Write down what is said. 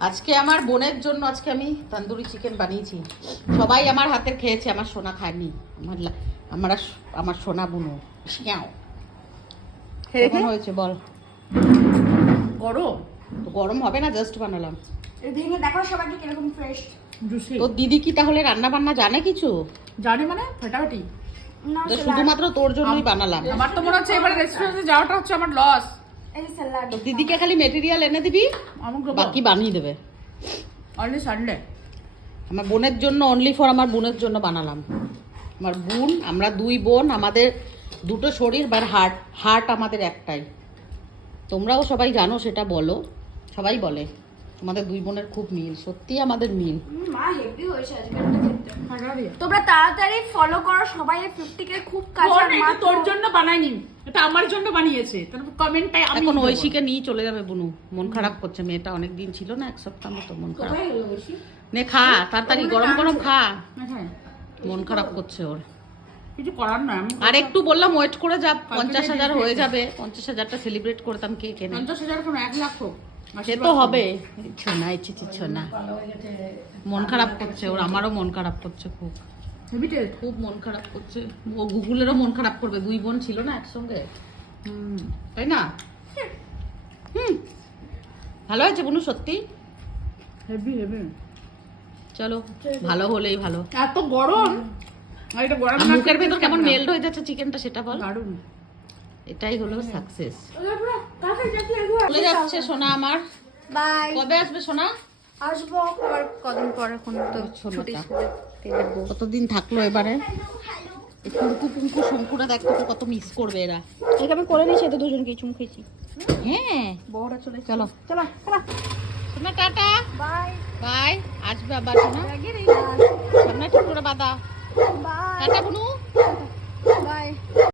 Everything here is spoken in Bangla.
আজকে আমার বোনের জন্য আজকে আমি তন্দুরি চিকেন বানিয়েছি। সবাই আমার হাতের খেয়েছে, আমার সোনা খায়নি। আমার সোনা বুনো শ্যাও কেমন হয়েছে বল? গরম তো গরম হবে না, জাস্ট বানালাম। ভেঙে দেখো সবাইকে কিরকম ফ্রেশ। জুসি তোর দিদি কি তাহলে রান্না বান্না জানে কিছু? জানি মানে ফাটাফাটি। না তো শুধুমাত্র তোর জন্যই বানালাম। আমার তো মনে হচ্ছে এবারে রেস্টুরেন্টে যাওয়াটা হচ্ছে আমার লস। এই স্যালাড তো দিদিকে খালি মেটেরিয়াল এনে দিবি, আমার বাকি বানিয়ে দেবে। Only Sunday. আমার বোনের জন্য, অনলি ফর আমার বোনের জন্য বানালাম। আমার বোন, আমরা দুই বোন, আমাদের দুটো শরীর বাট হার্ট আমাদের একটাই। তোমরাও সবাই জানো, সেটা বলো, সবাই বলে তোমাদের দুই বোনের খুব মিল। সত্যি আমাদের মিল। মা হেভি হয়েছে আজকে এটা খেতে। তোমরা তাড়াতাড়ি ফলো করো সবাই, 50k খুব কাছে। আর এটা মাত্র তোর জন্য বানাইনি, এটা আমার জন্য বানিয়েছে। তারপর কমেন্টটাই আমি এখন ঐশীকে নিয়ে চলে যাবে বুনু। মন খারাপ করছে, মেয়েটা অনেক দিন ছিল না, এক সপ্তাহ মতো মন খারাপ। নে খা তাড়াতাড়ি, গরম গরম খা। হ্যাঁ, মন খারাপ করছে ওর। কিছু করার না। আর একটু বললাম ওয়েট করে যা, 50,000 হয়ে যাবে, 50,000টা সেলিব্রেট করতাম কেক এনে। 50,000 কোনো 1 লাখ হোক, সে তো হবে। ছোনা ছোনা মন খারাপ করছে ওর, আমারও মন খারাপ করছে খুব। Heavy taste. খুব মন খারাপ করছে। ও গুগলেরও মন খারাপ করবে, দুই বোন ছিল না একসঙ্গে, তাই না? ভালো হয়েছে বুনু, সত্যি হেভি হেভি। চলো, ভালো হলেই ভালো। এত গরম, আর এটা গরম আর না মুখের ভেতর কেমন মেল্ট হয়ে যাচ্ছে চিকেনটা, সেটা বল। দারুণ। এটাই হলো সাকসেস। কাকে যাচ্ছি চলে যাচ্ছে সোনা আমার। বাই। কবে আসবে সোনা? আসবো আবার কদিন পর, এখন তো ছুটি সোনাটা কতদিন থাকলো এবারে? এই কুঙ্কু কুঙ্কু শঙ্কুরা দেখো তো কত মিস করবে এরা। এটা আমি করে নিয়েছি, তো দুজনকে চুম খেয়েছি। হ্যাঁ বড়রা চলে চলো চলো চলো সোনা, টাটা বাই বাই। আসবে আবার সোনা, বাই সামনে ঠিক করে বাঁধা। বাই। টাটা বুনু।